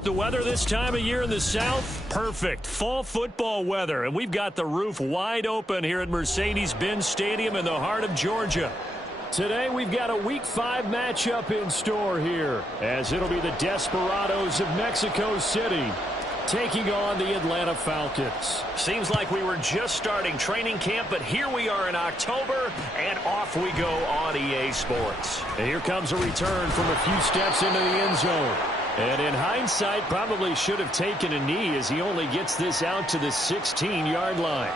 The weather this time of year in the South, perfect. Fall football weather, and we've got the roof wide open here at Mercedes-Benz Stadium in the heart of Georgia. Today we've got a Week 5 matchup in store here, as it'll be the Desperados of Mexico City taking on the Atlanta Falcons. Seems like we were just starting training camp, but here we are in October, and off we go on EA Sports. And here comes a return from a few steps into the end zone. And in hindsight, probably should have taken a knee as he only gets this out to the 16-yard line.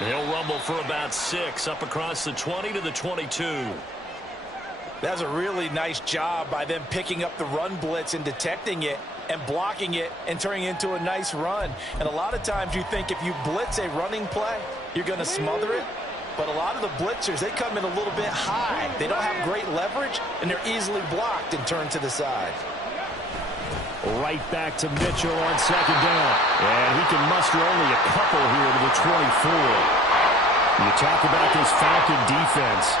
He'll rumble for about 6 up across the 20 to the 22. That's a really nice job by them picking up the run blitz and detecting it and blocking it and turning it into a nice run. And a lot of times you think if you blitz a running play, you're going to smother it. But a lot of the blitzers, they come in a little bit high. They don't have great leverage, and they're easily blocked and turned to the side. Right back to Mitchell on second down. And he can muster only a couple here to the 24. You talk about this Falcon defense.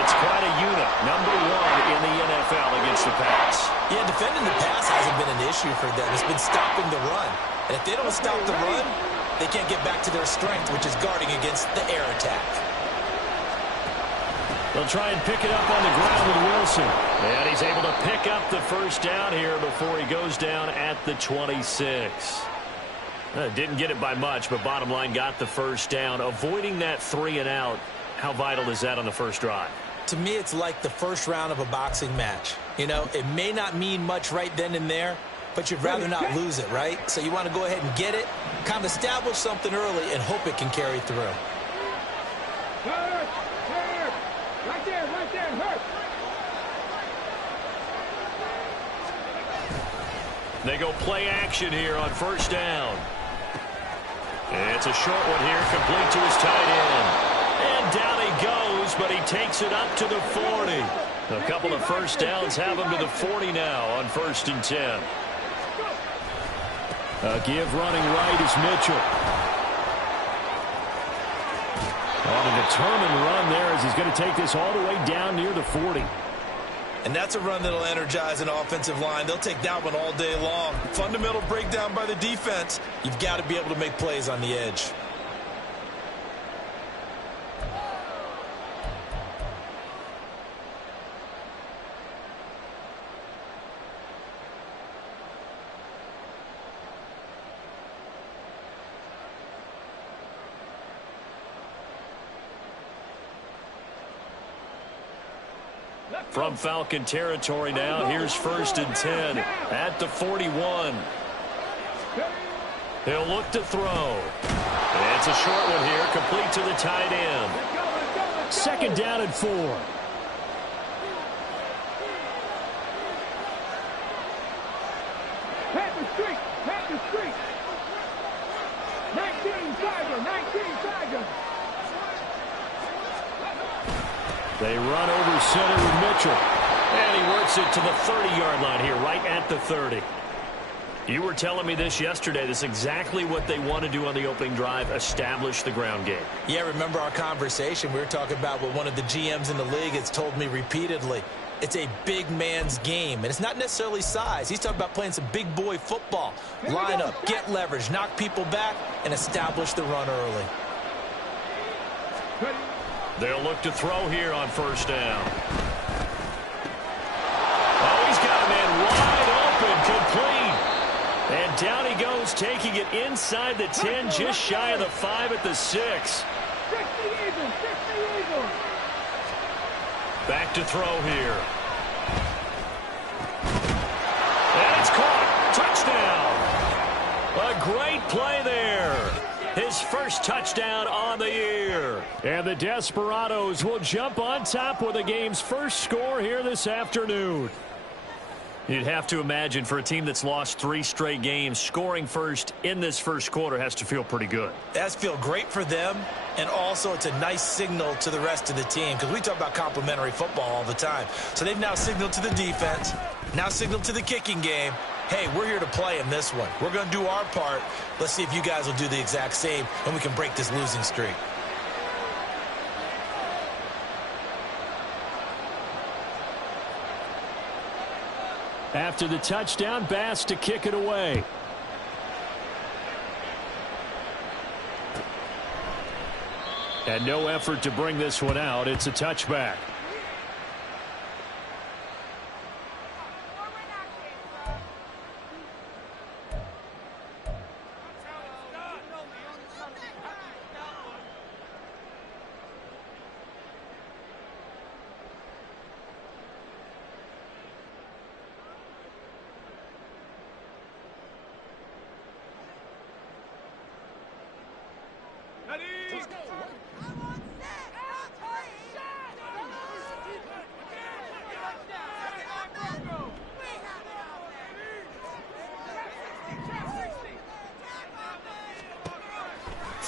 It's quite a unit, number 1 in the NFL against the pass. Yeah, defending the pass hasn't been an issue for them. It's been stopping the run. And if they don't stop the run, they can't get back to their strength, which is guarding against the air attack. They'll try and pick it up on the ground with Wilson. And he's able to pick up the first down here before he goes down at the 26. Didn't get it by much, but bottom line got the first down. Avoiding that 3 and out, how vital is that on the first drive? To me, it's like the first round of a boxing match. You know, it may not mean much right then and there, but you'd rather not lose it, right? So you want to go ahead and get it, kind of establish something early, and hope it can carry through. Right there, hurt. They go play action here on first down. It's a short one here, complete to his tight end. And down he goes, but he takes it up to the 40. A couple of first downs have him to the 40 now on 1st and 10. A give running right is Mitchell. On a determined run there as he's going to take this all the way down near the 40. And that's a run that'll energize an offensive line. They'll take that one all day long. Fundamental breakdown by the defense. You've got to be able to make plays on the edge. From Falcon territory now, here's 1st and 10 at the 41. He'll look to throw. It's a short one here, complete to the tight end. 2nd down and 4. Pat the street. 19 Tiger. They run over center with Mitchell. And he works it to the 30-yard line here, right at the 30. You were telling me this yesterday. This is exactly what they want to do on the opening drive, establish the ground game. Yeah, remember our conversation. We were talking about what one of the GMs in the league has told me repeatedly. It's a big man's game, and it's not necessarily size. He's talking about playing some big boy football. Line up, get leverage, knock people back, and establish the run early. They'll look to throw here on first down. Oh, he's got a man wide open, complete. And down he goes, taking it inside the 10, just shy of the 5 at the 6. Back to throw here. And it's caught. Touchdown. A great play there. His first touchdown on the year. And the Desperados will jump on top with the game's first score here this afternoon. You'd have to imagine for a team that's lost 3 straight games, scoring first in this first quarter has to feel pretty good. It has to feel great for them, and also it's a nice signal to the rest of the team because we talk about complementary football all the time. So they've now signaled to the defense, now signaled to the kicking game, hey, we're here to play in this one. We're going to do our part. Let's see if you guys will do the exact same, and we can break this losing streak. After the touchdown, Bass to kick it away. And no effort to bring this one out. It's a touchback.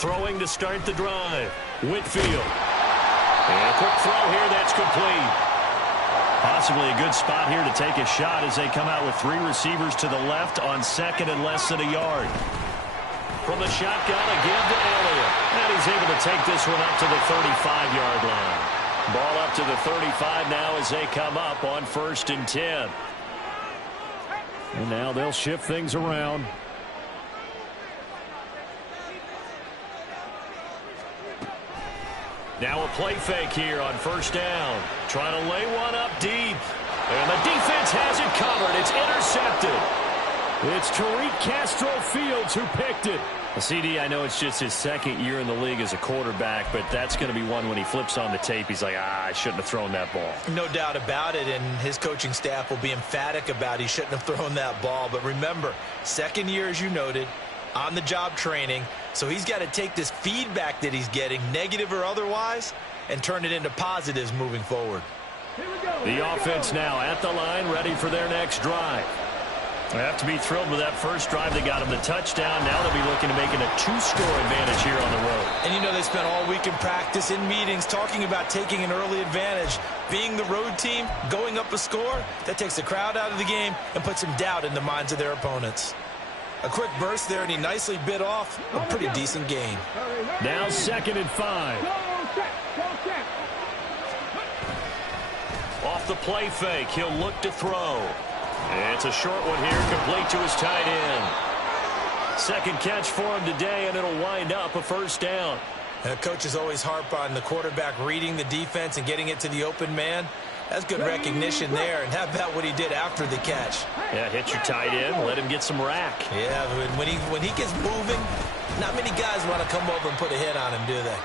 Throwing to start the drive. Whitfield. And a quick throw here. That's complete. Possibly a good spot here to take a shot as they come out with 3 receivers to the left on second and less than a yard. From the shotgun, a give to Elliott. And he's able to take this one up to the 35-yard line. Ball up to the 35 now as they come up on 1st and 10. And now they'll shift things around. Now a play fake here on 1st down. Trying to lay one up deep. And the defense has it covered. It's intercepted. It's Tariq Castro-Fields who picked it. CD, I know it's just his 2nd year in the league as a quarterback, but that's going to be one when he flips on the tape, he's like, I shouldn't have thrown that ball. No doubt about it, and his coaching staff will be emphatic about he shouldn't have thrown that ball. But remember, 2nd year, as you noted, on-the-job training, so he's got to take this feedback that he's getting, negative or otherwise, and turn it into positives moving forward. The offense now at the line, ready for their next drive. They have to be thrilled with that first drive. They got him the touchdown. Now they'll be looking to make it a 2-score advantage here on the road. And you know they spent all week in practice, in meetings, talking about taking an early advantage. Being the road team, going up a score, that takes the crowd out of the game and puts some doubt in the minds of their opponents. A quick burst there, and he nicely bit off a pretty decent gain. Now 2nd and 5. Off the play fake, he'll look to throw. And it's a short one here, complete to his tight end. 2nd catch for him today, and it'll wind up a 1st down. And coaches always harp on the quarterback reading the defense and getting it to the open man. That's good recognition there. And how about what he did after the catch? Yeah, hit your tight end, let him get some rack. Yeah, when he gets moving, not many guys want to come over and put a hit on him, do they?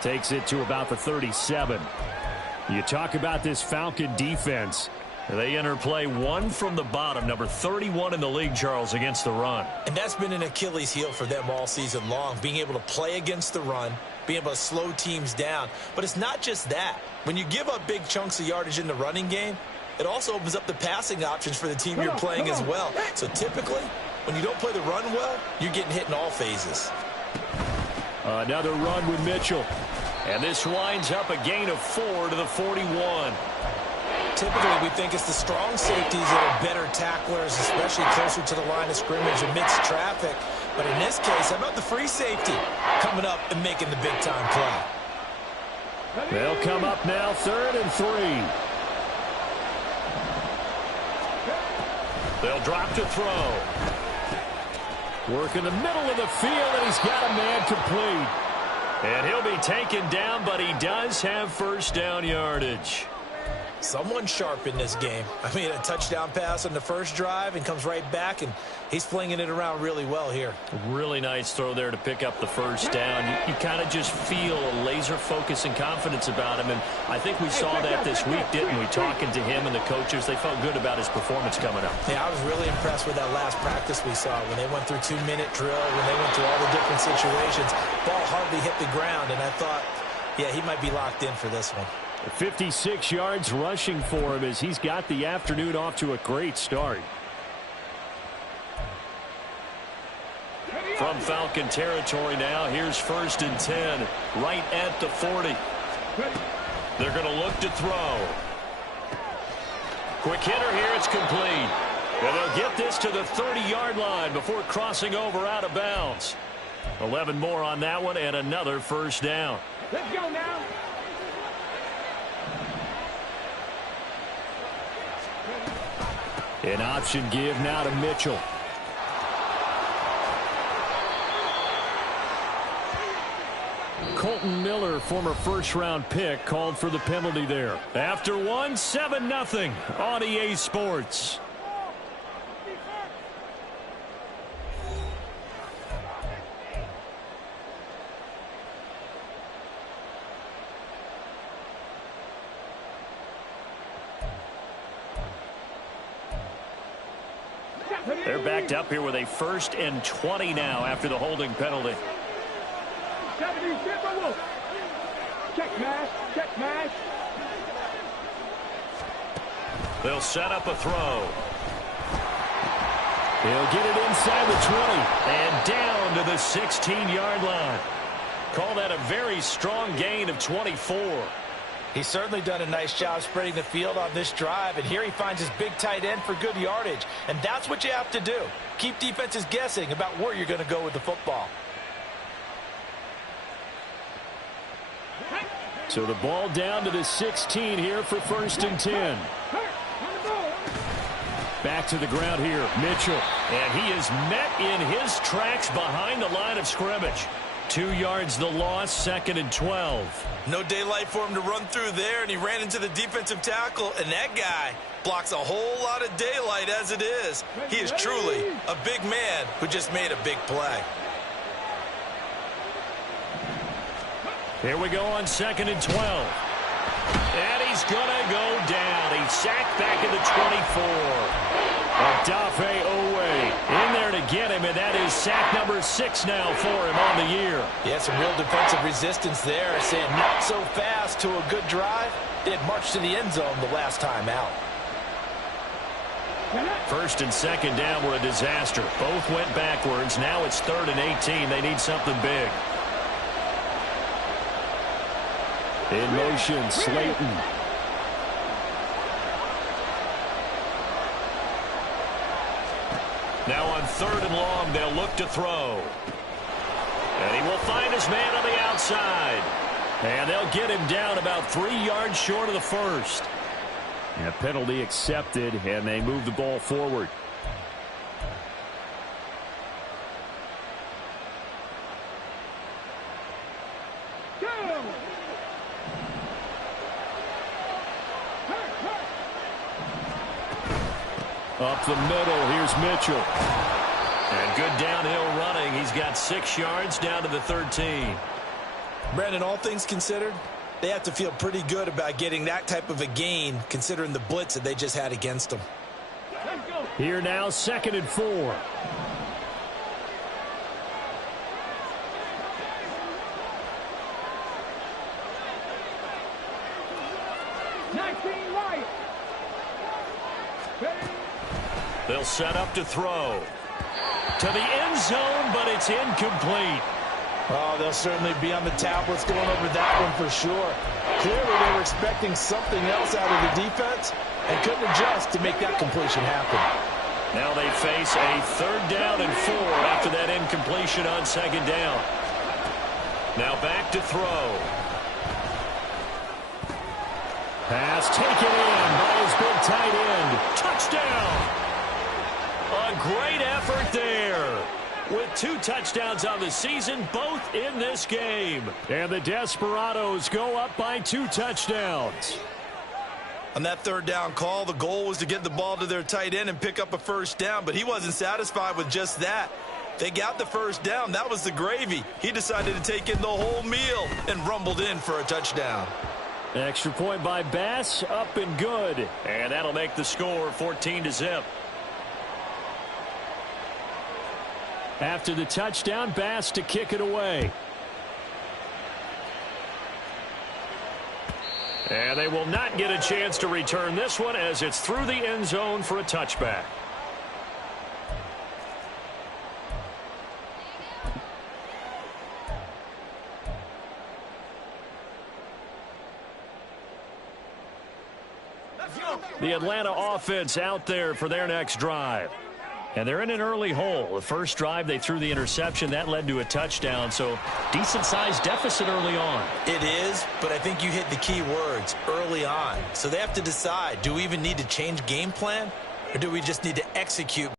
Takes it to about the 37. You talk about this Falcon defense. They enter play 1 from the bottom, number 31 in the league, Charles, against the run. And that's been an Achilles heel for them all season long, being able to play against the run, being able to slow teams down. But it's not just that. When you give up big chunks of yardage in the running game, it also opens up the passing options for the team you're playing as well. So typically, when you don't play the run well, you're getting hit in all phases. Another run with Mitchell. And this winds up a gain of 4 to the 41. Typically, we think it's the strong safeties that are better tacklers, especially closer to the line of scrimmage amidst traffic. But in this case, how about the free safety coming up and making the big-time play? They'll come up now 3rd and 3. They'll drop to throw. Work in the middle of the field, and he's got a man complete. And he'll be taken down, but he does have 1st down yardage. Someone sharp in this game. I mean, a touchdown pass on the first drive and comes right back, and he's flinging it around really well here. Really nice throw there to pick up the first down. You kind of just feel a laser focus and confidence about him, and I think we saw that this week, didn't we? Talking to him and the coaches, they felt good about his performance coming up. Yeah, I was really impressed with that last practice we saw when they went through 2-minute drill, when they went through all the different situations. Ball hardly hit the ground, and I thought, yeah, he might be locked in for this one. 56 yards rushing for him as he's got the afternoon off to a great start. From Falcon territory now, here's 1st and 10, right at the 40. They're going to look to throw. Quick hitter here, it's complete. And they'll get this to the 30-yard line before crossing over out of bounds. 11 more on that one and another first down. Let's go now. An option give now to Mitchell. Colton Miller, former first-round pick, called for the penalty there. After one, 7-0 on EA Sports. They're backed up here with a 1st and 20 now after the holding penalty. Check mash, check mash. They'll set up a throw. He'll get it inside the 20 and down to the 16-yard line. Call that a very strong gain of 24. He's certainly done a nice job spreading the field on this drive, and here he finds his big tight end for good yardage. And that's what you have to do. Keep defenses guessing about where you're going to go with the football. So the ball down to the 16 here for 1st and 10. Back to the ground here, Mitchell. And he is met in his tracks behind the line of scrimmage. 2 yards the loss, 2nd and 12. No daylight for him to run through there, and he ran into the defensive tackle, and that guy blocks a whole lot of daylight as it is. He is truly a big man who just made a big play. Here we go on 2nd and 12. And he's going to go down. He's sacked back at the 24. Odafe Oweh in there to get him, and that is sack number 6 now for him on the year. Yeah, some real defensive resistance there, saying not so fast to a good drive. They had marched to the end zone the last time out. 1st and 2nd down were a disaster. Both went backwards. Now it's 3rd and 18. They need something big. In motion, Slayton. Now on 3rd and long, they'll look to throw. And he will find his man on the outside. And they'll get him down about 3 yards short of the 1st. And a penalty accepted, and they move the ball forward. Up the middle, here's Mitchell. And good downhill running. He's got 6 yards down to the 13. Brandon, all things considered, they have to feel pretty good about getting that type of a gain, considering the blitz that they just had against them. Here now, 2nd and 4. They'll set up to throw. To the end zone, but it's incomplete. Oh, they'll certainly be on the tablets going over that one for sure. Clearly, they were expecting something else out of the defense and couldn't adjust to make that completion happen. Now they face a 3rd down and 4 after that incompletion on 2nd down. Now back to throw. Pass taken in by his big tight end. Touchdown! A great effort there. With 2 touchdowns on the season, both in this game. And the Desperados go up by 2 touchdowns. On that third down call, the goal was to get the ball to their tight end and pick up a first down, but he wasn't satisfied with just that. They got the first down. That was the gravy. He decided to take in the whole meal and rumbled in for a touchdown. Extra point by Bass, up and good. And that'll make the score 14-0. After the touchdown, Bass to kick it away. And they will not get a chance to return this one as it's through the end zone for a touchback. The Atlanta offense out there for their next drive. And they're in an early hole. The first drive, they threw the interception. That led to a touchdown, so decent-sized deficit early on. It is, but I think you hit the key words, early on. So they have to decide, do we even need to change game plan, or do we just need to execute?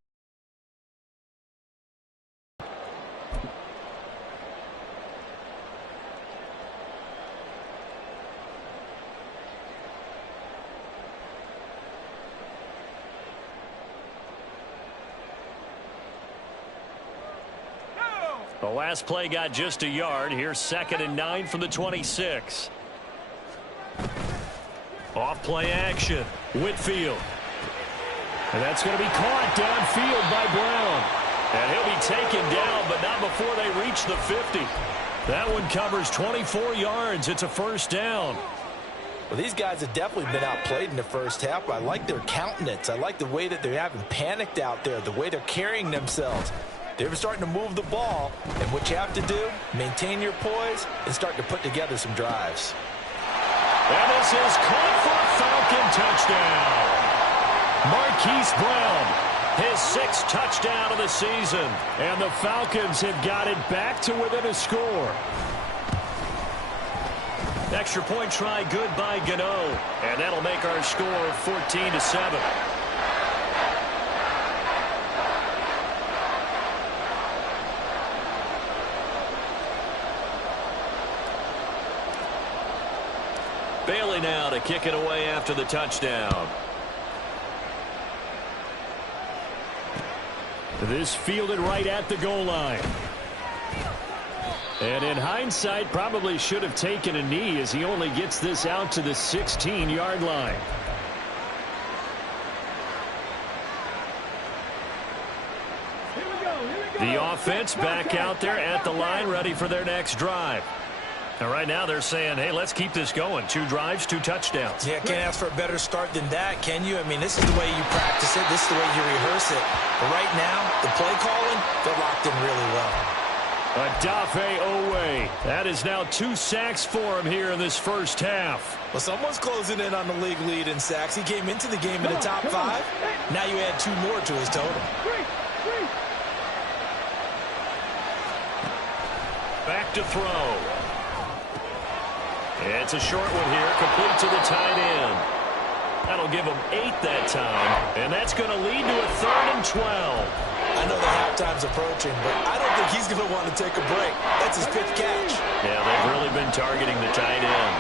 The last play got just a yard. Here's 2nd and 9 from the 26. Off play action. Whitfield. And that's going to be caught downfield by Brown. And he'll be taken down, but not before they reach the 50. That one covers 24 yards. It's a first down. Well, these guys have definitely been outplayed in the first half, but I like their countenance. I like the way that they haven't panicked out there, the way they're carrying themselves. They're starting to move the ball, and what you have to do, maintain your poise and start to put together some drives. And this is caught for a Falcon touchdown. Marquise Brown, his 6th touchdown of the season, and the Falcons have got it back to within a score. Extra point try good by Gano, and that'll make our score 14-7. Bailey now to kick it away after the touchdown. This fielded right at the goal line. And in hindsight, probably should have taken a knee as he only gets this out to the 16-yard line. The offense back out there at the line, ready for their next drive. And right now they're saying, hey, let's keep this going. 2 drives, 2 touchdowns. Yeah, can't ask for a better start than that, can you? I mean, this is the way you practice it. This is the way you rehearse it. But right now, the play calling, they're locked in really well. Odafe Oweh. That is now 2 sacks for him here in this first half. Well, someone's closing in on the league lead in sacks. He came into the game in the top 5. Now you add 2 more to his total. Back to throw. It's a short one here, complete to the tight end. That'll give him 8 that time, and that's going to lead to a 3rd and 12. I know the halftime's approaching, but I don't think he's going to want to take a break. That's his 5th catch. Yeah, they've really been targeting the tight end.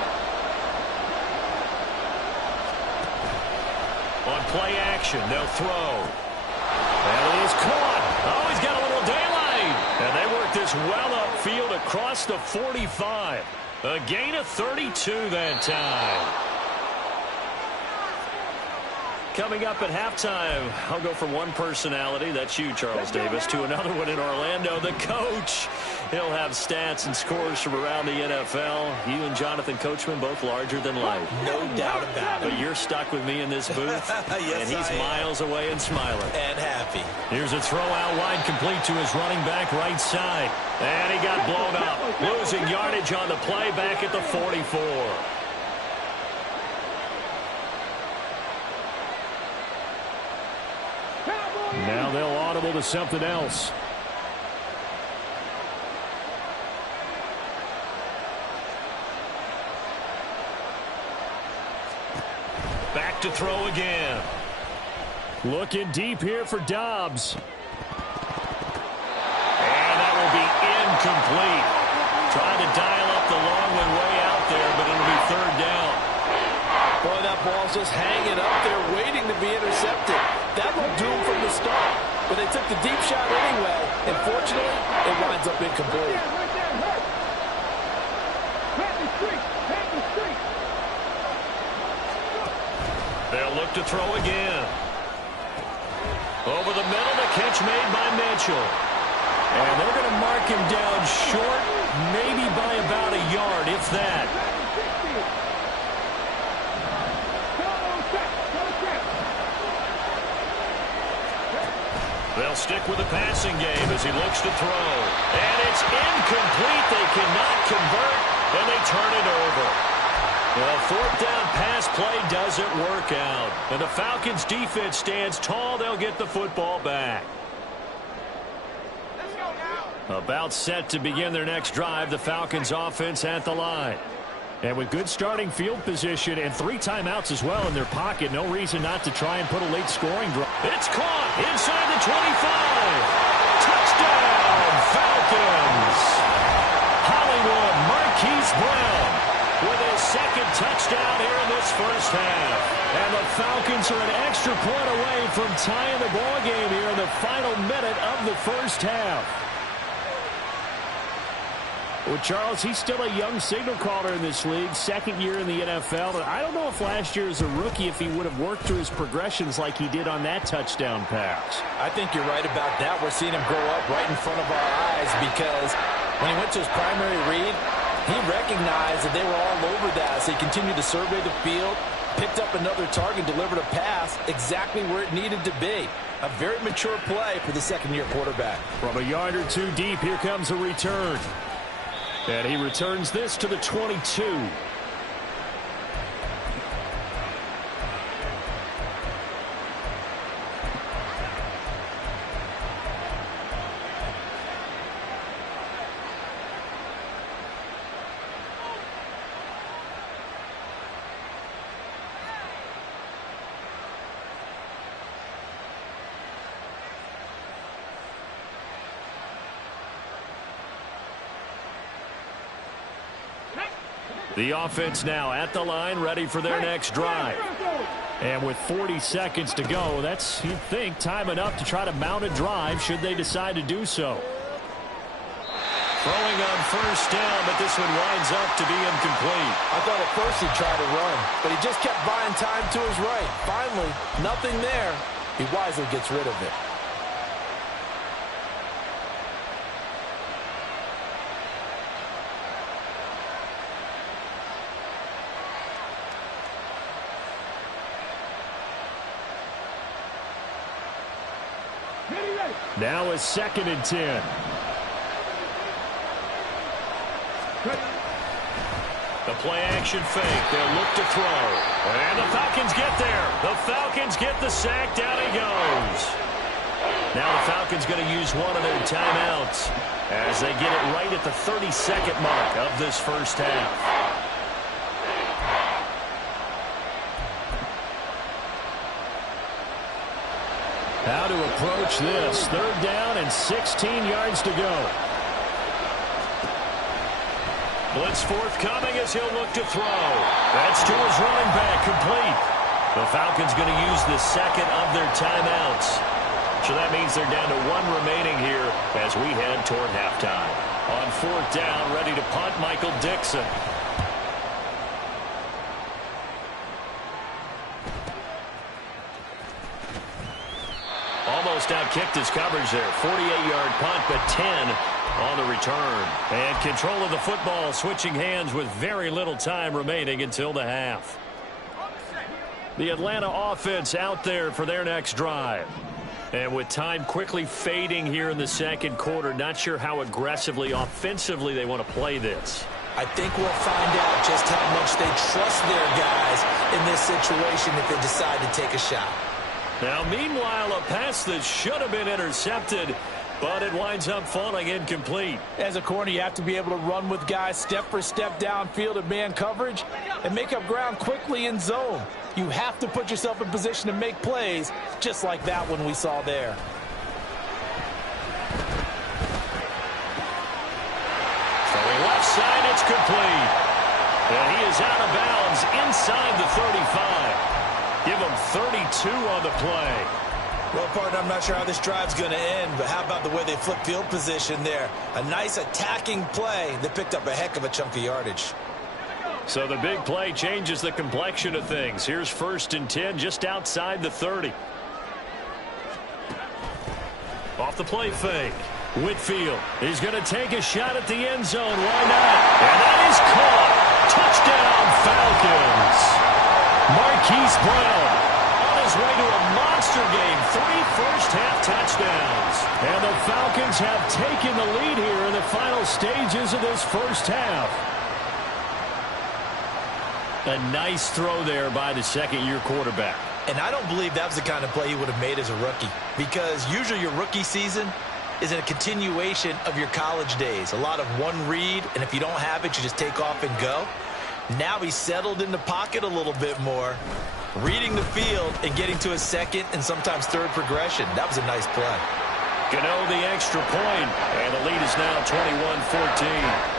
On play action, they'll throw. And it is caught. Oh, he's got a little daylight. And they work this well upfield across the 45. A gain of 32 that time. Coming up at halftime, I'll go from one personality, that's you, Charles Davis, to another one in Orlando, the coach. He'll have stats and scores from around the NFL. You and Jonathan Coachman, both larger than life. No doubt about it. But you're stuck with me in this booth, yes, and he's miles away and smiling. And happy. Here's a throw out wide, complete to his running back right side. And he got blown up, losing yardage on the play back at the 44. Now they'll audible to something else. Back to throw again. Looking deep here for Dobbs. And that will be incomplete. Trying to dial up the long one way out there, but it'll be 3rd down. Boy, that ball's ball's just hanging up there waiting to be intercepted. That looked doomed from the start, but they took the deep shot anyway, and fortunately, it winds up incomplete. They'll look to throw again. Over the middle, the catch made by Mitchell. And they're going to mark him down short, maybe by about a yard, if that. They'll stick with the passing game as he looks to throw. And it's incomplete. They cannot convert, and they turn it over. Well, fourth down pass play doesn't work out. And the Falcons defense stands tall. They'll get the football back. About set to begin their next drive, the Falcons offense at the line. And with good starting field position and 3 timeouts as well in their pocket, no reason not to try and put a late scoring drive. It's caught inside the 25. Touchdown, Falcons. Hollywood Marquise Brown with his second touchdown here in this first half. And the Falcons are an extra point away from tying the ball game here in the final minute of the first half. Well, Charles, he's still a young signal caller in this league, second year in the NFL. But I don't know if last year as a rookie, if he would have worked through his progressions like he did on that touchdown pass. I think you're right about that. We're seeing him grow up right in front of our eyes because when he went to his primary read, he recognized that they were all over that. So he continued to survey the field, picked up another target, delivered a pass exactly where it needed to be. A very mature play for the second-year quarterback. From a yard or two deep, here comes a return. And he returns this to the 22. The offense now at the line, ready for their next drive. And with 40 seconds to go, that's, you'd think, time enough to try to mount a drive should they decide to do so. Throwing on first down, but this one winds up to be incomplete. I thought at first he'd try to run, but he just kept buying time to his right. Finally, nothing there. He wisely gets rid of it. Now a 2nd and 10. The play action fake. They'll look to throw. And the Falcons get there. The Falcons get the sack. Down he goes. Now the Falcons going to use one of their timeouts as they get it right at the 30-second mark of this first half. How to approach this. 3rd down and 16 yards to go. Blitz forthcoming as he'll look to throw. That's to his running back, complete. The Falcons going to use the 2nd of their timeouts. So that means they're down to 1 remaining here as we head toward halftime. On 4th down, ready to punt, Michael Dixon. Almost out-kicked his coverage there. 48-yard punt, but 10 on the return. And control of the football, switching hands with very little time remaining until the half. The Atlanta offense out there for their next drive. And with time quickly fading here in the second quarter, not sure how aggressively, offensively they want to play this. I think we'll find out just how much they trust their guys in this situation if they decide to take a shot. Now, meanwhile, a pass that should have been intercepted, but it winds up falling incomplete. As a corner, you have to be able to run with guys step for step downfield in man coverage and make up ground quickly in zone. You have to put yourself in position to make plays, just like that one we saw there. Throwing left side, it's complete. And he is out of bounds inside the 35. Give him 32 on the play. Well, partner, I'm not sure how this drive's going to end, but how about the way they flip field position there? A nice attacking play that picked up a heck of a chunk of yardage. So the big play changes the complexion of things. Here's 1st and 10 just outside the 30. Off the play fake. Whitfield is going to take a shot at the end zone. Why not? And that is caught. Touchdown, Falcons. Marquise Brown on his way to a monster game. 3 first-half touchdowns. And the Falcons have taken the lead here in the final stages of this first half. A nice throw there by the second-year quarterback. And I don't believe that was the kind of play he would have made as a rookie, because usually your rookie season is a continuation of your college days. A lot of one read, and if you don't have it, you just take off and go. Now he's settled in the pocket a little bit more, reading the field and getting to a second and sometimes third progression. That was a nice play. Gano the extra point, and the lead is now 21-14.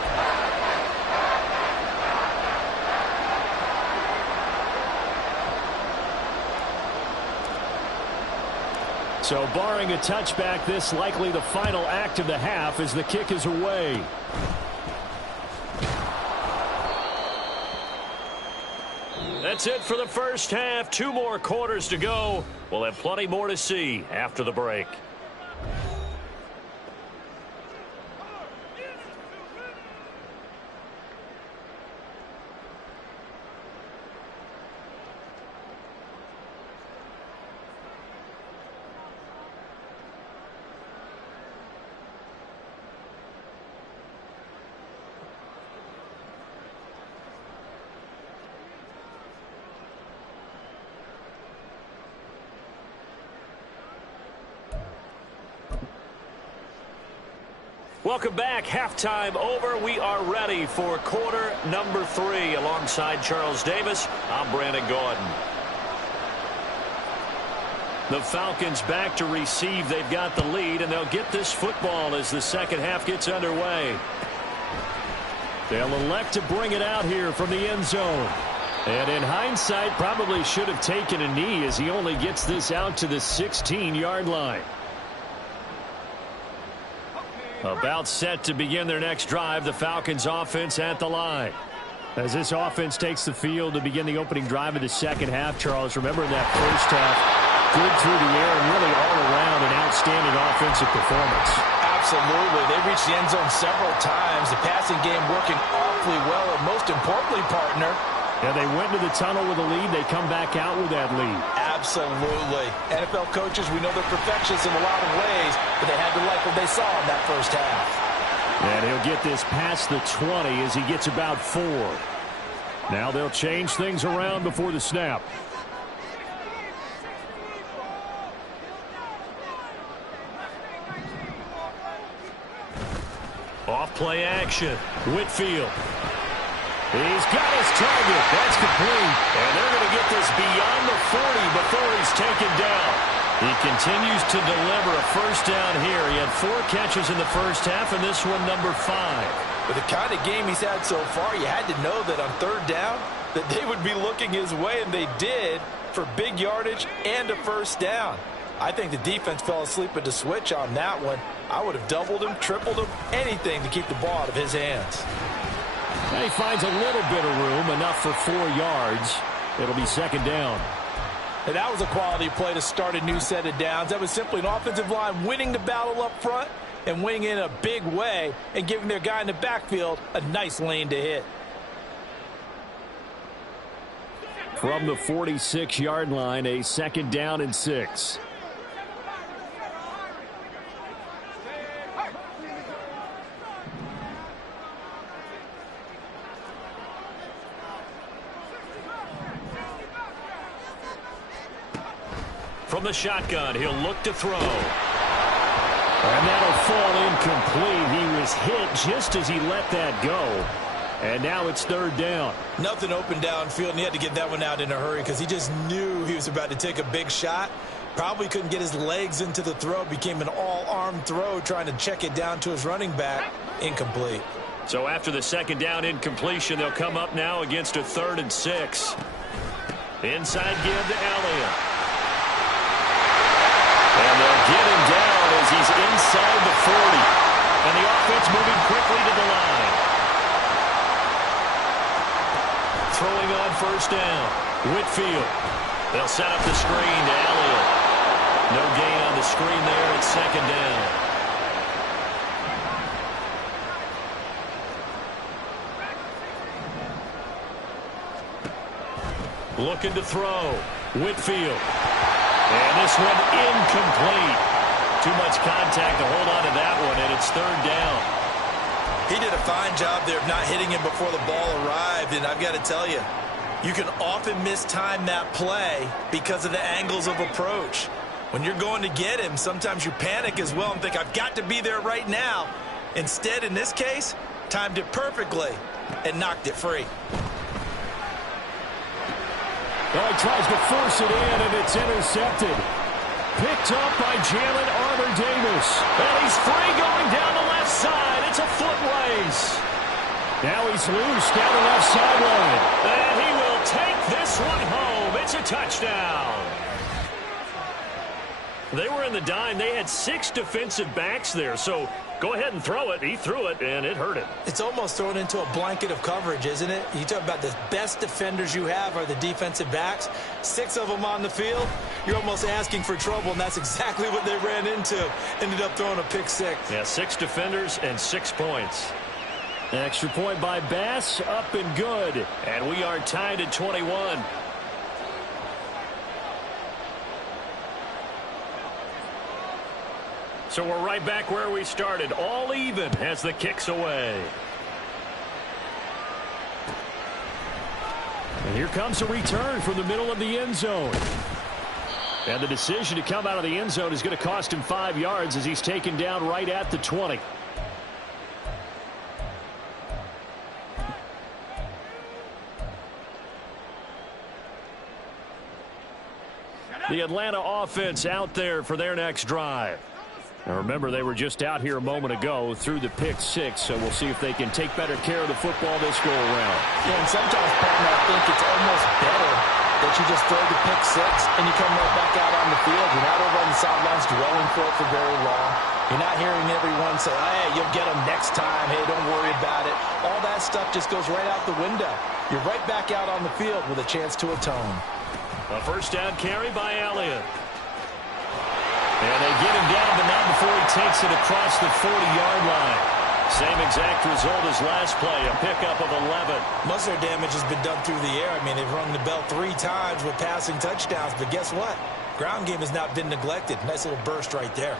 So barring a touchback, this likely the final act of the half as the kick is away. That's it for the first half. 2 more quarters to go. We'll have plenty more to see after the break. Welcome back. Halftime over. We are ready for quarter number 3. Alongside Charles Davis, I'm Brandon Gordon. The Falcons back to receive. They've got the lead, and they'll get this football as the second half gets underway. They'll elect to bring it out here from the end zone. And in hindsight, probably should have taken a knee as he only gets this out to the 16-yard line. About set to begin their next drive, the Falcons offense at the line. As this offense takes the field to begin the opening drive of the second half, Charles, remember in that first half, good through the air and really all around an outstanding offensive performance. Absolutely. They reached the end zone several times. The passing game working awfully well, and most importantly, partner, yeah, they went to the tunnel with a lead. They come back out with that lead. Absolutely. NFL coaches, we know they're perfectionists in a lot of ways, but they had to like what they saw in that first half. And he'll get this past the 20 as he gets about 4. Now they'll change things around before the snap. Off play action. Whitfield. He's got his target. That's complete. And they're going to get this beyond the 40 before he's taken down. He continues to deliver a first down here. He had 4 catches in the first half, and this one number 5. With the kind of game he's had so far, you had to know that on third down that they would be looking his way, and they did, for big yardage and a first down. I think the defense fell asleep at the switch on that one. I would have doubled him, tripled him, anything to keep the ball out of his hands. And he finds a little bit of room, enough for 4 yards. It'll be second down. And that was a quality play to start a new set of downs. That was simply an offensive line winning the battle up front and winning in a big way and giving their guy in the backfield a nice lane to hit. From the 46-yard line, a second down and 6. From the shotgun, he'll look to throw. And that'll fall incomplete. He was hit just as he let that go. And now it's third down. Nothing open downfield, and he had to get that one out in a hurry because he just knew he was about to take a big shot. Probably couldn't get his legs into the throw. Became an all-arm throw trying to check it down to his running back. Incomplete. So after the second down incompletion, they'll come up now against a 3rd and 6. Inside give to Elliott. And they'll get him down as he's inside the 40. And the offense moving quickly to the line. Throwing on first down. Whitfield. They'll set up the screen to Elliott. No gain on the screen there. It's second down. Looking to throw. Whitfield. And this one incomplete. Too much contact to hold on to that one, and it's 3rd down. He did a fine job there of not hitting him before the ball arrived, and I've got to tell you, you can often mistime that play because of the angles of approach. When you're going to get him, sometimes you panic as well and think, I've got to be there right now. Instead, in this case, timed it perfectly and knocked it free. Well, he tries to force it in, and it's intercepted. Picked up by Jalen Armour-Davis. And he's free going down the left side. It's a foot race. Now he's loose down the left sideline. And he will take this one home. It's a touchdown. They were in the dime. They had 6 defensive backs there, so go ahead and throw it. He threw it, and it hurt him. It's almost thrown into a blanket of coverage, isn't it? You talk about the best defenders you have are the defensive backs. 6 of them on the field. You're almost asking for trouble, and that's exactly what they ran into. Ended up throwing a pick 6. Yeah, 6 defenders and 6 points. An extra point by Bass, up and good. And we are tied at 21. So we're right back where we started, all even as the kick's away. And here comes a return from the middle of the end zone. And the decision to come out of the end zone is going to cost him 5 yards as he's taken down right at the 20. The Atlanta offense out there for their next drive. Now remember, they were just out here a moment ago through the pick 6, so we'll see if they can take better care of the football this go around. Yeah, and sometimes, Patton, I think it's almost better that you just throw the pick 6 and you come right back out on the field. You're not over on the sidelines dwelling for it for very long. You're not hearing everyone say, hey, you'll get them next time. Hey, don't worry about it. All that stuff just goes right out the window. You're right back out on the field with a chance to atone. A first down carry by Elliott. And they get him down, but not before he takes it across the 40-yard line. Same exact result as last play, a pickup of 11. Most of their damage has been done through the air. I mean, they've rung the bell 3 times with passing touchdowns, but guess what? Ground game has not been neglected. Nice little burst right there.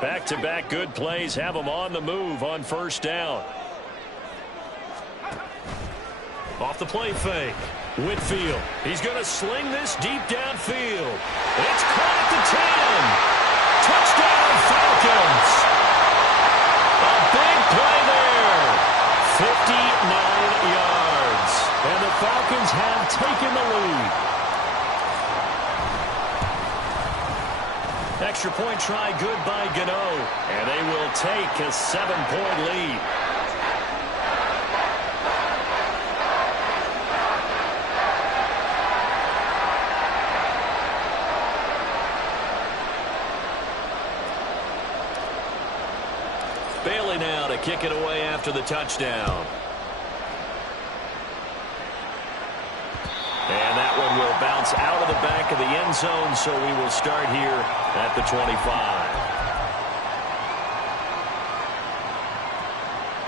Back-to-back good plays have them on the move on first down. Off the play fake. Whitfield. He's going to sling this deep downfield. It's caught at the 10. Touchdown, Falcons. A big play there. 59 yards. And the Falcons have taken the lead. Extra point try good by Gano. And they will take a 7-point lead. Bailey now to kick it away after the touchdown. And that one will bounce out of the back of the end zone, so we will start here at the 25.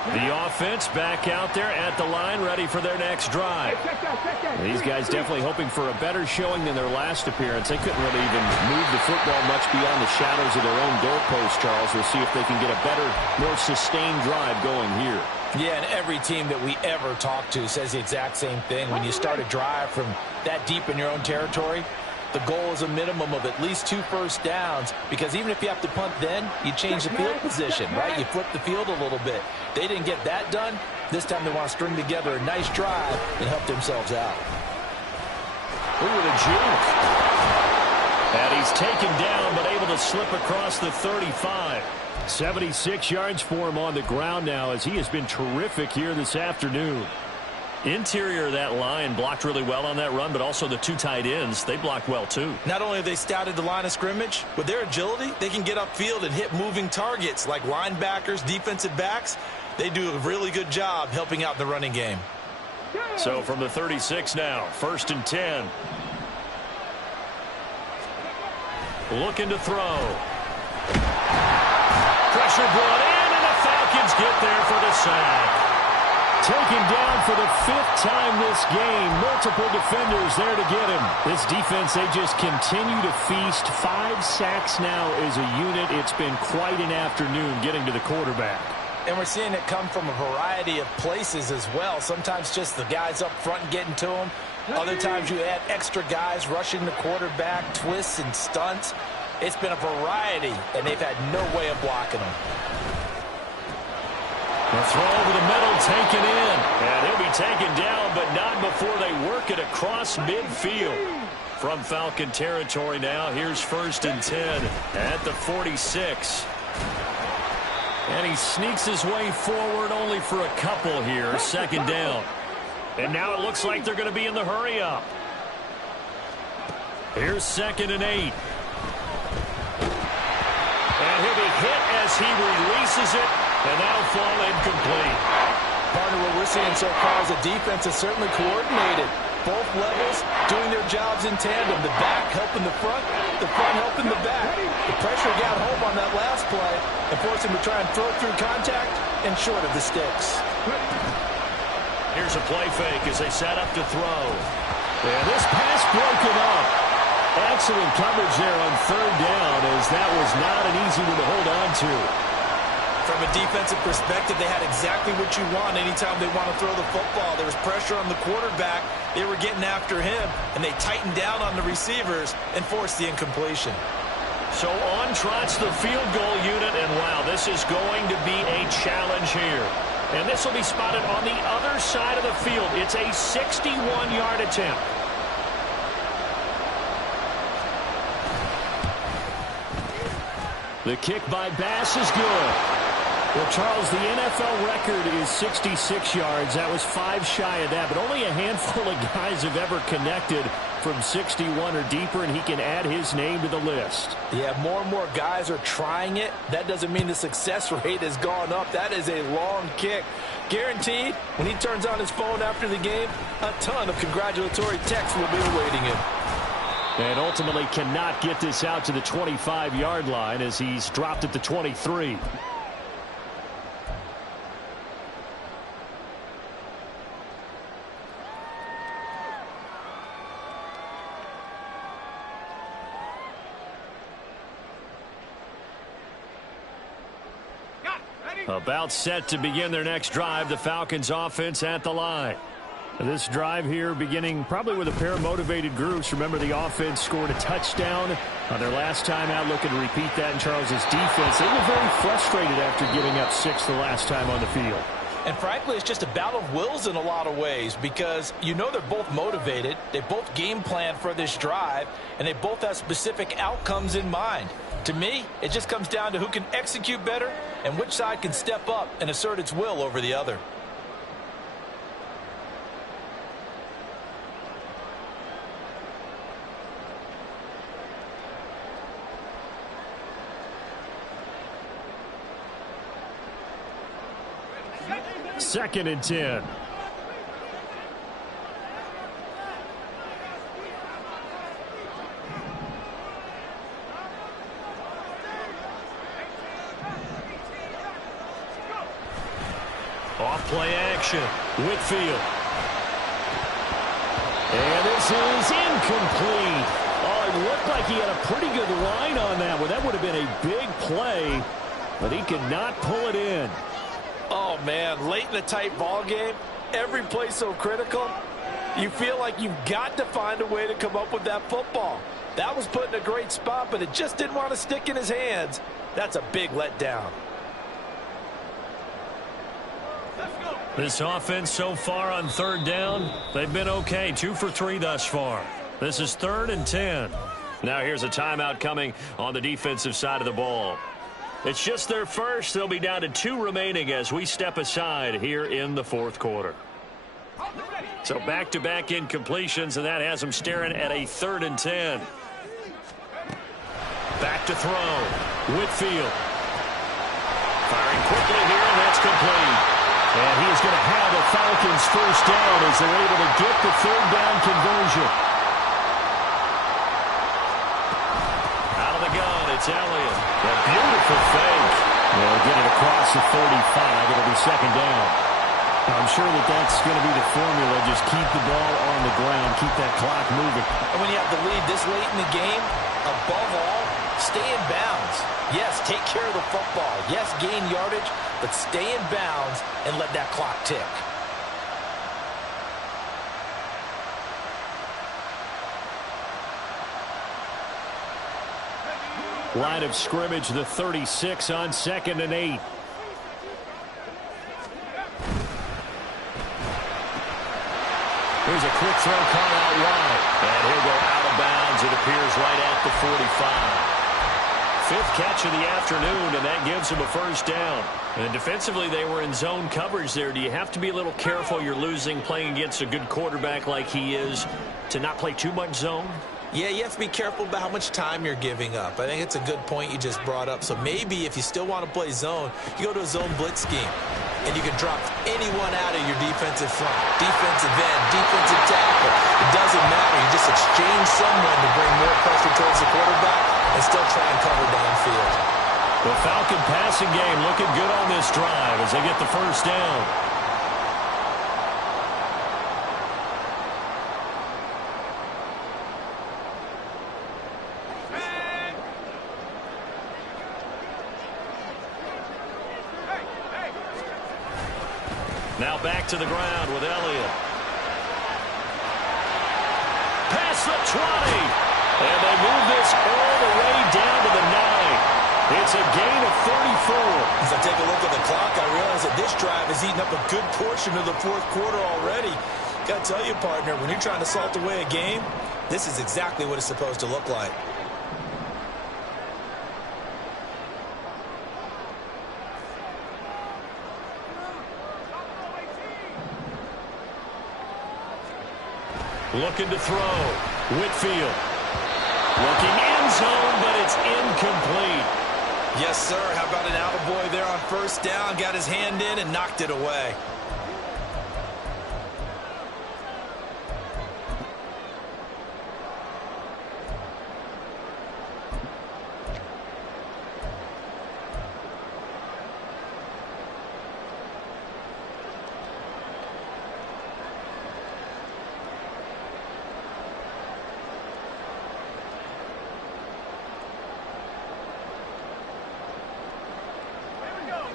The offense back out there at the line, ready for their next drive. These guys definitely hoping for a better showing than their last appearance. They couldn't really even move the football much beyond the shadows of their own goalpost, Charles. We'll see if they can get a better, more sustained drive going here. Yeah, and every team that we ever talk to says the exact same thing. When you start a drive from that deep in your own territory, the goal is a minimum of at least 2 first downs, because even if you have to punt then, you change the field position, right? You flip the field a little bit. They didn't get that done. This time they want to string together a nice drive and help themselves out. Ooh, with a juke. And he's taken down, but able to slip across the 35. 76 yards for him on the ground now, as he has been terrific here this afternoon. Interior of that line blocked really well on that run, but also the two tight ends, they blocked well too. Not only have they scouted the line of scrimmage, with their agility, they can get upfield and hit moving targets like linebackers, defensive backs. They do a really good job helping out the running game. So from the 36 now, 1st and 10. Looking to throw. Pressure brought in, and the Falcons get there for the sack. Taken down for the 5th time this game. Multiple defenders there to get him. This defense, they just continue to feast. 5 sacks now as a unit. It's been quite an afternoon getting to the quarterback. And we're seeing it come from a variety of places as well. Sometimes just the guys up front getting to him. Other times you add extra guys rushing the quarterback, twists and stunts. It's been a variety, and they've had no way of blocking them. The throw over the middle, taken in. And he'll be taken down, but not before they work it across midfield. From Falcon territory now, here's 1st and 10 at the 46. And he sneaks his way forward only for a couple here. 2nd down. And now it looks like they're going to be in the hurry-up. Here's 2nd and 8. And he'll be hit as he releases it. And that'll fall incomplete. Partner, what we're seeing so far is the defense is certainly coordinated. Both levels doing their jobs in tandem. The back helping the front helping the back. The pressure got home on that last play and forced him to try and throw through contact and short of the sticks. Here's a play fake as they set up to throw. And this pass broken up. Excellent coverage there on 3rd down, as that was not an easy one to hold on to. From a defensive perspective, they had exactly what you want anytime they want to throw the football. There was pressure on the quarterback. They were getting after him, and they tightened down on the receivers and forced the incompletion. So on trots the field goal unit, and wow, this is going to be a challenge here. And this will be spotted on the other side of the field. It's a 61-yard attempt. The kick by Bass is good. Well, Charles, the NFL record is 66 yards. That was 5 shy of that, but only a handful of guys have ever connected from 61 or deeper, and he can add his name to the list. Yeah, more and more guys are trying it. That doesn't mean the success rate has gone up. That is a long kick. Guaranteed, when he turns on his phone after the game, a ton of congratulatory texts will be awaiting him. And ultimately cannot get this out to the 25-yard line as he's dropped at the 23. About set to begin their next drive, the Falcons offense at the line. This drive here beginning probably with a pair of motivated groups. Remember, the offense scored a touchdown on their last time out, looking to repeat that in Charles's defense. They were very frustrated after giving up 6 the last time on the field. And frankly, it's just a battle of wills in a lot of ways, because you know they're both motivated. They both game plan for this drive, and they both have specific outcomes in mind. To me, it just comes down to who can execute better and which side can step up and assert its will over the other. Second and 10. Off play action. Whitfield. And this is incomplete. Oh, it looked like he had a pretty good line on that one. That would have been a big play, but he could not pull it in. Oh, man, late in a tight ball game, every play so critical, you feel like you've got to find a way to come up with that football. That was put in a great spot, but it just didn't want to stick in his hands. That's a big letdown. This offense so far on third down, they've been okay. 2 for 3 thus far. This is 3rd and 10. Now here's a timeout coming on the defensive side of the ball. It's just their first. They'll be down to 2 remaining as we step aside here in the fourth quarter. So back-to-back incompletions, and that has them staring at a 3rd and 10. Back to throw. Whitfield. Firing quickly here, and that's complete. And he is going to have the Falcons first down as they're able to get the 3rd down conversion. Out of the gun, it's Elliott. A beautiful fake. They'll get it across the 35. It'll be 2nd down. I'm sure that's going to be the formula. Just keep the ball on the ground. Keep that clock moving. And when you have the lead this late in the game, above all, stay in bounds. Yes, take care of the football. Yes, gain yardage, but stay in bounds and let that clock tick. Line of scrimmage, the 36 on 2nd and 8. Here's a quick throw caught out wide. And he'll go out of bounds. It appears right at the 45. 5th catch of the afternoon, and that gives him a first down. And defensively, they were in zone coverage there. Do you have to be a little careful? You're losing, playing against a good quarterback like he is, to not play too much zone? Yeah, you have to be careful about how much time you're giving up. I think it's a good point you just brought up. So maybe if you still want to play zone, you go to a zone blitz scheme. And you can drop anyone out of your defensive front, defensive end, defensive tackle. It doesn't matter. You just exchange someone to bring more pressure towards the quarterback and still try and cover downfield. The Falcon passing game looking good on this drive as they get the first down. Now back to the ground with Elliott. Past the 20. And they move this all the way down to the 9. It's a gain of 34. As I take a look at the clock, I realize that this drive has eaten up a good portion of the fourth quarter already. Got to tell you, partner, when you're trying to salt away a game, this is exactly what it's supposed to look like. Looking to throw. Whitfield. Looking end zone, but it's incomplete. Yes, sir. How about an attaboy there on first down? Got his hand in and knocked it away.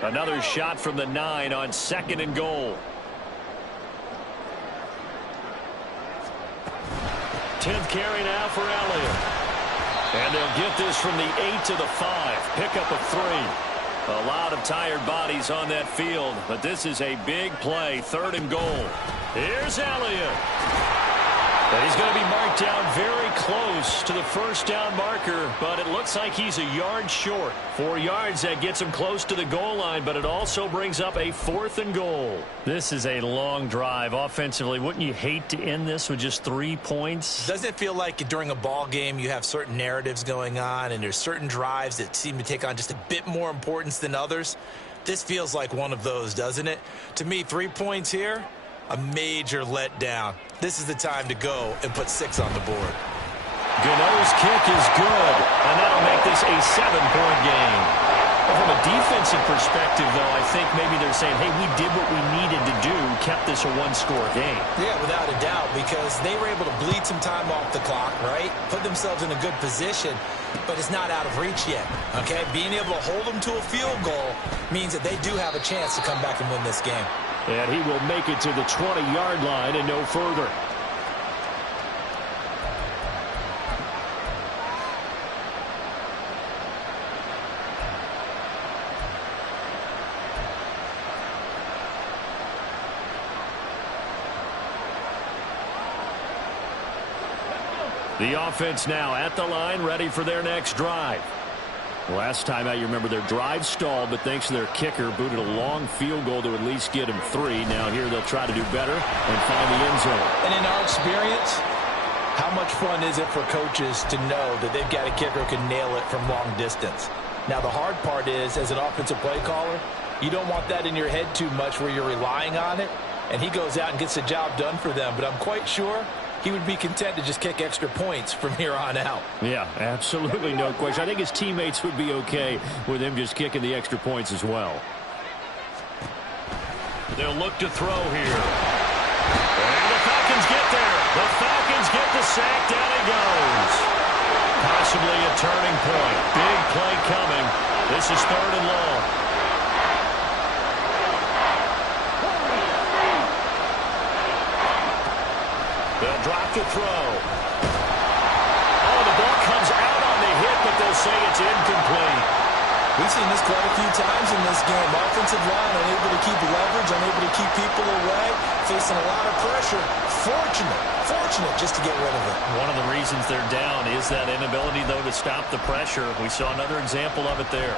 Another shot from the 9 on 2nd and goal. 10th carry now for Elliott. And they'll get this from the 8 to the 5. Pick up a 3. A lot of tired bodies on that field, but this is a big play. 3rd and goal. Here's Elliott. And he's going to be marked down very close to the first down marker, but it looks like he's a yard short. 4 yards, that gets him close to the goal line, but it also brings up a 4th and goal. This is a long drive offensively. Wouldn't you hate to end this with just 3 points? Doesn't it feel like during a ball game you have certain narratives going on and there's certain drives that seem to take on just a bit more importance than others? This feels like one of those, doesn't it? To me, 3 points here, a major letdown. This is the time to go and put 6 on the board. Gano's kick is good, and that'll make this a 7-point game. Well, from a defensive perspective, though, I think maybe they're saying, hey, we did what we needed to do, kept this a 1-score game. Yeah, without a doubt, because they were able to bleed some time off the clock, right? Put themselves in a good position, but it's not out of reach yet, okay? Being able to hold them to a field goal means that they do have a chance to come back and win this game. And he will make it to the 20-yard line and no further. The offense now at the line, ready for their next drive. Last time out, you remember their drive stalled, but thanks to their kicker, booted a long field goal to at least get him 3. Now here they'll try to do better and find the end zone. And in our experience, how much fun is it for coaches to know that they've got a kicker who can nail it from long distance? Now, the hard part is, as an offensive play caller, you don't want that in your head too much where you're relying on it, and he goes out and gets the job done for them. But I'm quite sure he would be content to just kick extra points from here on out. Yeah, absolutely no question. I think his teammates would be okay with him just kicking the extra points as well. They'll look to throw here. And the Falcons get there. The Falcons get the sack. Down he goes. Possibly a turning point. Big play coming. This is 3rd and long. They'll drop the throw. Oh, the ball comes out on the hit, but they'll say it's incomplete. We've seen this quite a few times in this game. Offensive line unable to keep leverage, unable to keep people away, facing a lot of pressure. Fortunate just to get rid of it. One of the reasons they're down is that inability, though, to stop the pressure. We saw another example of it there.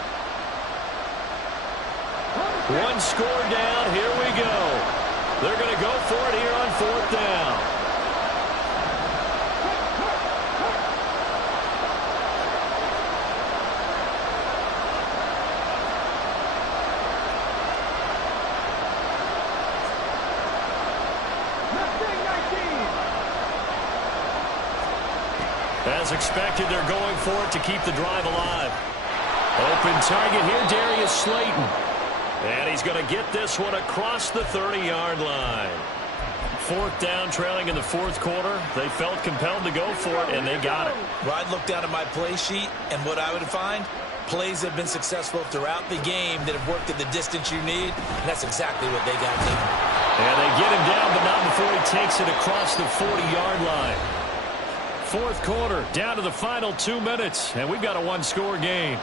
One score down. Here we go. They're going to go for it here on 4th down. As expected, they're going for it to keep the drive alive. Open target here, Darius Slayton. And he's going to get this one across the 30-yard line. 4th down, trailing in the 4th quarter. They felt compelled to go for it, and they got it. Well, I'd look down at my play sheet, and what I would find, plays that have been successful throughout the game that have worked at the distance you need, and that's exactly what they got to. And they get him down, but not before he takes it across the 40-yard line. 4th quarter, down to the final 2 minutes, and we've got a one-score game.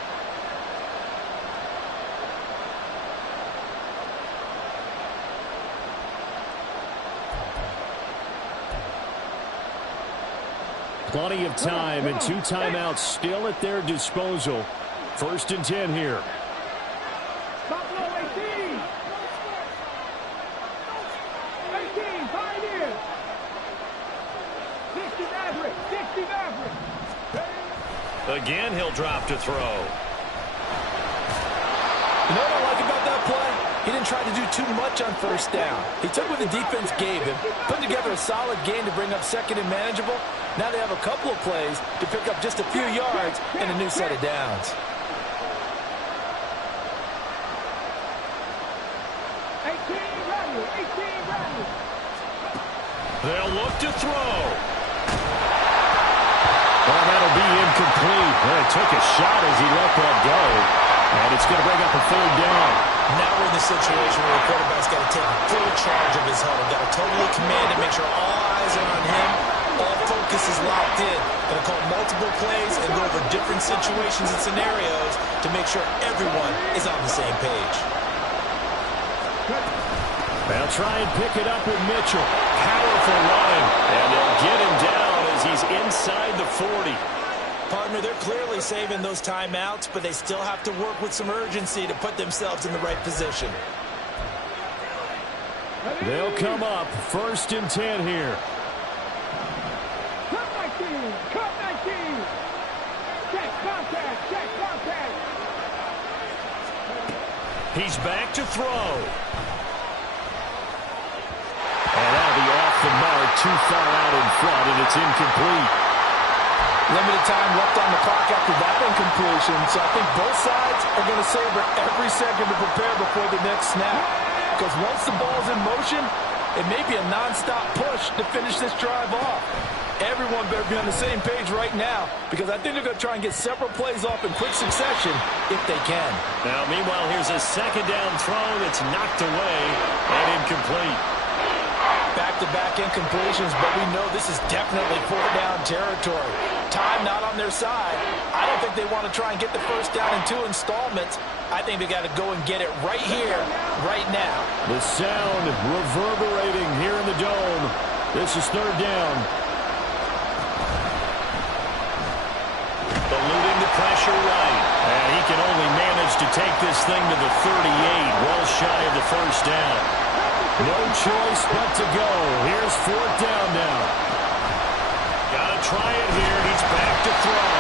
Plenty of time and 2 timeouts still at their disposal. 1st and 10 here. Buffalo 18. 18, Pioneers. 60 Maverick, 60 Maverick. Again, he'll drop to throw. You know what I like about that play? He didn't try to do too much on 1st down. He took what the defense gave him, put together a solid game to bring up 2nd and manageable. Now they have a couple of plays to pick up just a few yards and a new set of downs. 18 Bradley, 18 Bradley. They'll look to throw. Oh, that'll be incomplete. Well, he took a shot as he let that go. And it's going to bring up a 3rd down. Now we're in the situation where the quarterback's got to take full charge of his huddle. Got to totally command it, make sure all eyes are on him. All focus is locked in. Going to call multiple plays and go over different situations and scenarios to make sure everyone is on the same page. They'll try and pick it up with Mitchell. Powerful running. And they'll get him down as he's inside the 40. Partner, they're clearly saving those timeouts, but they still have to work with some urgency to put themselves in the right position. They'll come up 1st and 10 here. Cut 19, cut 19. Check contact, check contact. He's back to throw. And that'll be off the mark, too far out in front, and it's incomplete. Limited time left on the clock after that incompletion, so I think both sides are going to savor every second to prepare before the next snap. Because once the ball's in motion, it may be a nonstop push to finish this drive off. Everyone better be on the same page right now, because I think they're going to try and get several plays off in quick succession if they can. Now, meanwhile, here's a 2nd down throw that's knocked away and incomplete. Back-to-back incompletions, but we know this is definitely 4th down territory. Time not on their side. I don't think they want to try and get the 1st down in 2 installments. I think they got to go and get it right here, right now. The sound reverberating here in the dome. This is 3rd down. to take this thing to the 38, well shy of the first down. No choice but to go. Here's fourth down now. Gotta try it here. He's back to throw.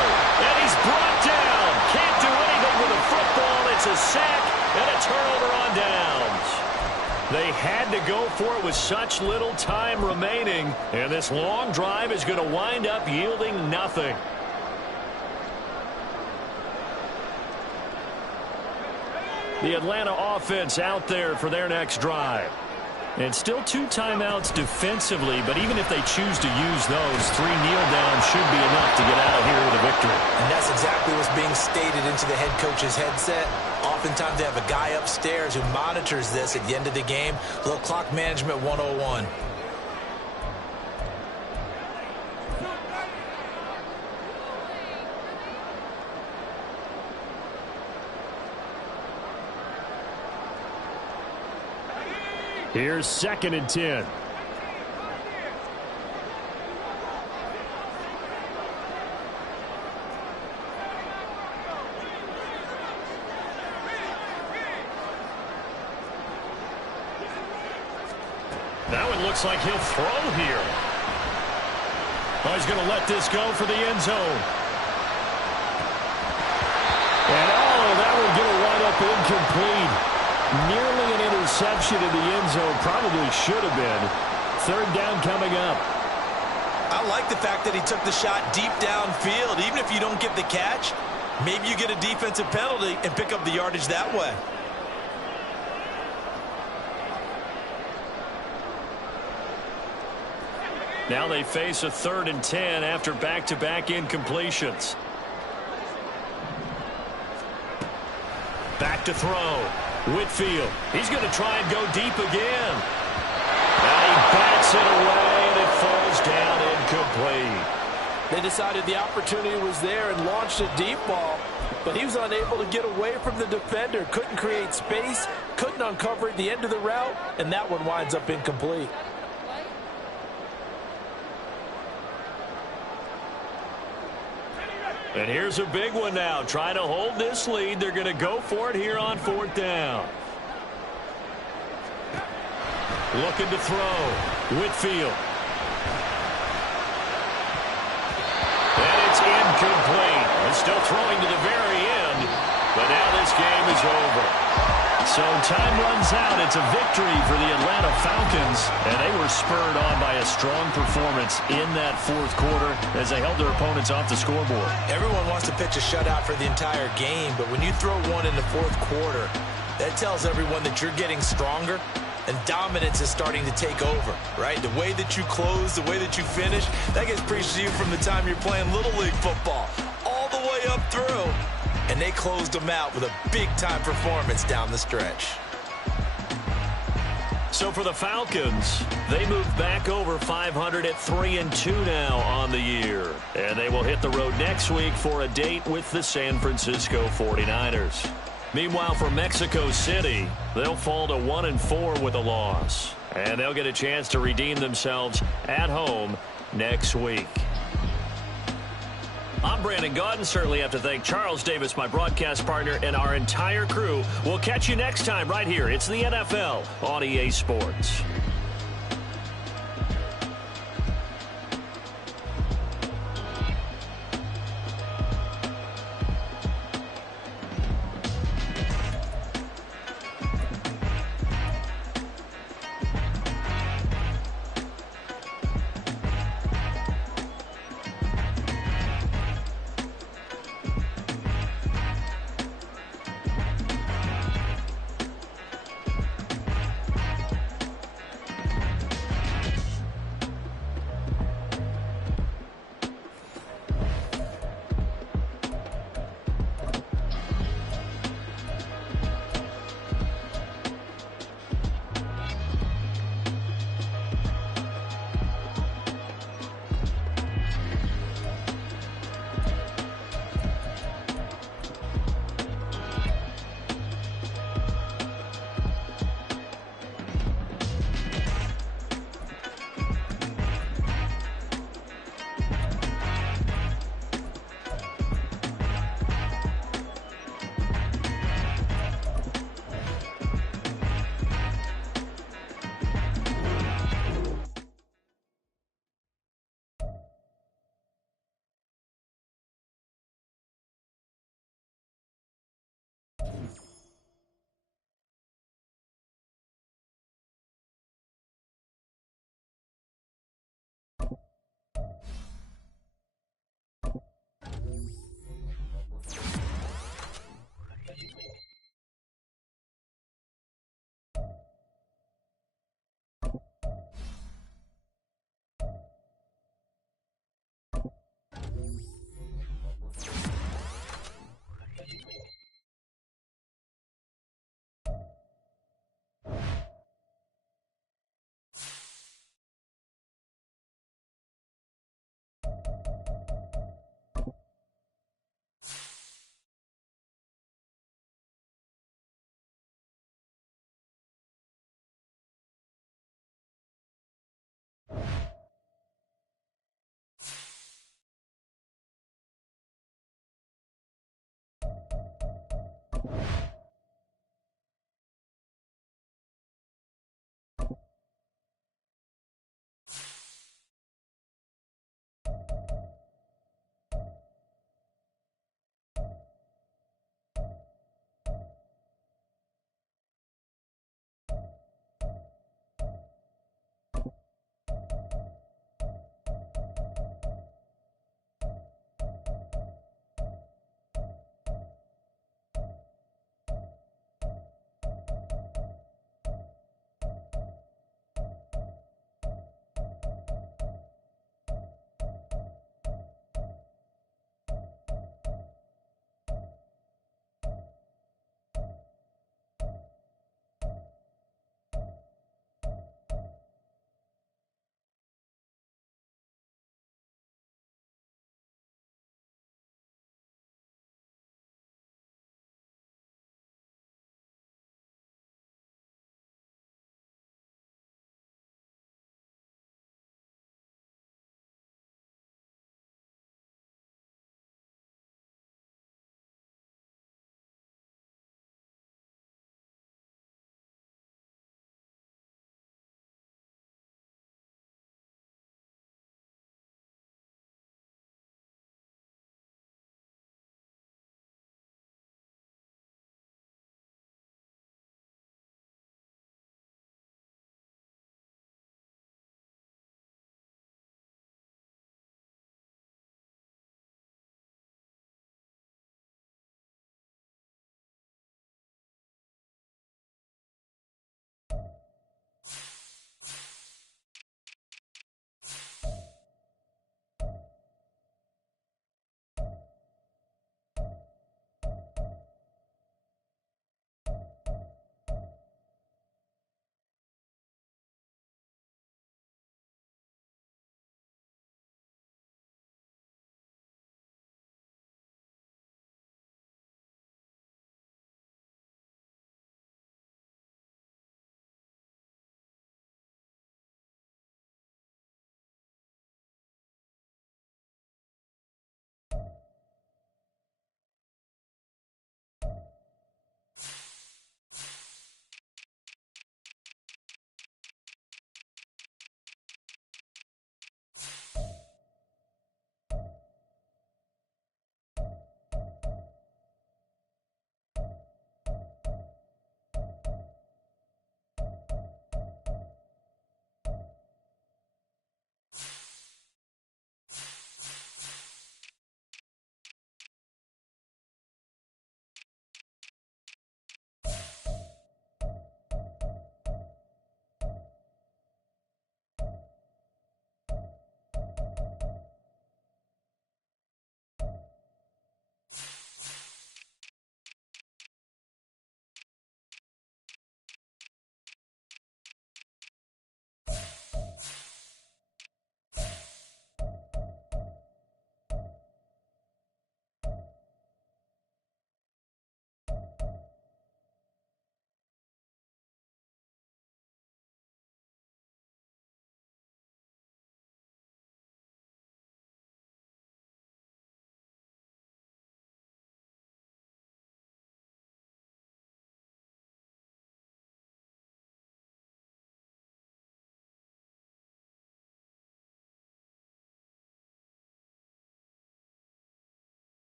And he's brought down. Can't do anything with the football. It's a sack and a turnover on downs. They had to go for it with such little time remaining. And this long drive is going to wind up yielding nothing. The Atlanta offense out there for their next drive. And still 2 timeouts defensively, but even if they choose to use those, 3 kneel downs should be enough to get out of here with a victory. And that's exactly what's being stated into the head coach's headset. Oftentimes they have a guy upstairs who monitors this at the end of the game. A little clock management 101. Here's 2nd and 10. Now it looks like he'll throw here. Oh, he's going to let this go for the end zone. And that would get a wind up incomplete. Nearly an interception in the end zone. Probably should have been. 3rd down coming up. I like the fact that he took the shot deep downfield. Even if you don't get the catch, maybe you get a defensive penalty and pick up the yardage that way. Now they face a 3rd and 10 after back-to-back incompletions. Back to throw. Whitfield. He's going to try and go deep again. And he bats it away, and it falls down incomplete. They decided the opportunity was there and launched a deep ball, but he was unable to get away from the defender. Couldn't create space, couldn't uncover at the end of the route, and that one winds up incomplete. And here's a big one now. Trying to hold this lead. They're going to go for it here on 4th down. Looking to throw. Whitfield. And it's incomplete. And still throwing to the very end. But now this game is over. So time runs out. It's a victory for the Atlanta Falcons. And they were spurred on by a strong performance in that 4th quarter as they held their opponents off the scoreboard. Everyone wants to pitch a shutout for the entire game, but when you throw one in the 4th quarter, that tells everyone that you're getting stronger and dominance is starting to take over, right? The way that you close, the way that you finish, that gets preached to you from the time you're playing Little League football all the way up through. And they closed them out with a big-time performance down the stretch. So for the Falcons, they move back over 500 at 3-2 now on the year. And they will hit the road next week for a date with the San Francisco 49ers. Meanwhile, for Mexico City, they'll fall to 1-4 with a loss. And they'll get a chance to redeem themselves at home next week. I'm Brandon Gaudin. Certainly have to thank Charles Davis, my broadcast partner, and our entire crew. We'll catch you next time right here. It's the NFL on EA Sports.